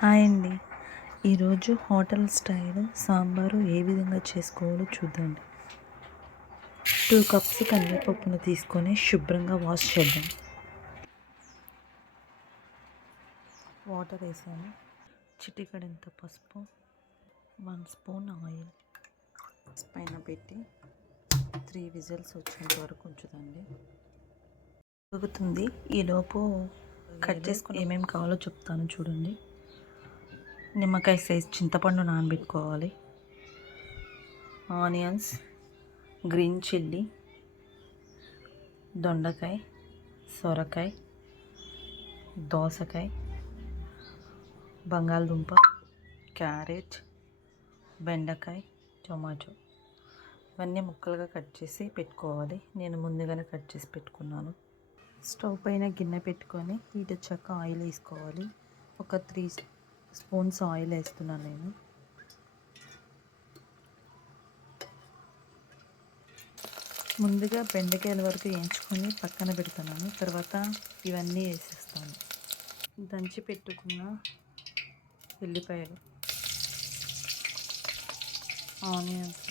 Hi అండి. ఈరోజు hotel style sambar ఏ విధంగా చేసుకోవాలో చూద్దండి టూ కప్స్ కందిపప్పును తీసుకొని శుభ్రంగా వాష్ చేద్దాం. వాటర్ వేసాను. చిటికడంత పసుపు వన్ స్పూన్ ఆయిల్ పైన పెట్టి త్రీ విజిల్స్ వచ్చేంత వరకు ఉంచుదండి. ఉడుకుతుంది. ఈలోపు కట్ చేసుకుని ఏమేమి కావాలో చెప్తాను చూడండి. నిమ్మకాయ సైజ్ చింతపండు నానబెట్టుకోవాలి. ఆనియన్స్ గ్రీన్ చిల్లీ దొండకాయ సొరకాయ దోసకాయ బంగాళదుంప క్యారెట్ బెండకాయ టొమాటో. ఇవన్నీ ముక్కలుగా కట్ చేసి పెట్టుకోవాలి. నేను ముందుగానే కట్ చేసి పెట్టుకున్నాను. స్టవ్ పైన గిన్నె పెట్టుకొని హీట్ వచ్చాక ఆయిల్ వేసుకోవాలి. ఒక త్రీ స్పూన్స్ ఆయిల్ వేస్తున్నాను నేను. ముందుగా బెండకాయల వరకు వేయించుకొని పక్కన పెడుతున్నాను. తర్వాత ఇవన్నీ వేసేస్తాను. దంచి పెట్టుకున్న ఉల్లిపాయలు ఆనియన్స్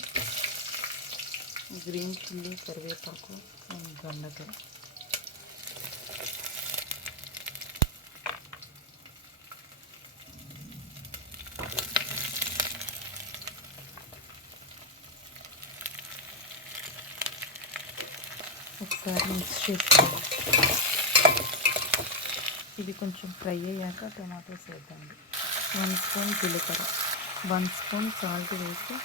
గ్రీన్ చిల్లీ కరివేపాకు దొండకాయ. ఒకసారి మిక్స్ చేసుకోవాలి ఇది కొంచెం ఫ్రై అయ్యాక టమాటో వేద్దాండి వన్ స్పూన్ జీలకర్ర వన్ స్పూన్ సాల్ట్ వేసి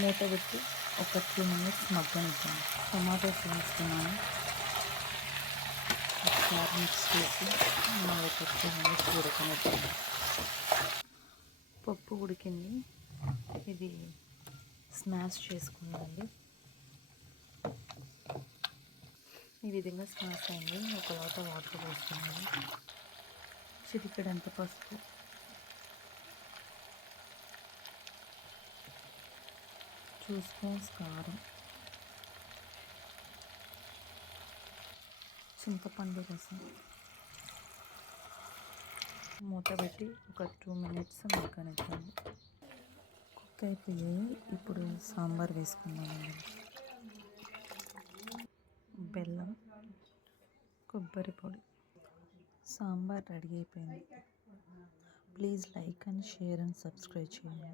మూత పెట్టి ఒక టూ మినిట్స్ మగ్గనిద్దాం. టమాటోస్ వేస్తున్నాను. ఒకసారి మిక్స్ చేసి ఒక టూ మినిట్స్ ఉడకనిద్దాం. పప్పు ఉడికింది. ఇది స్మాష్ చేసుకుందండి ఈ విధంగా స్మాష్ అయింది. ఒక లోట వాటర్ పోస్తున్నాను. చిటికడంత పసుపు. టూ స్పూన్స్ కారం చింతపండు రసం. మూత పెట్టి ఒక టూ మినిట్స్ మగ్గనిద్దాము. కుక్ అయిపోయాయి. ఇప్పుడు సాంబార్ వేసుకుందామండి బెల్లం కొబ్బరి పొడి సాంబార్ రెడీ అయిపోయింది. Please like and share and subscribe చేయండి.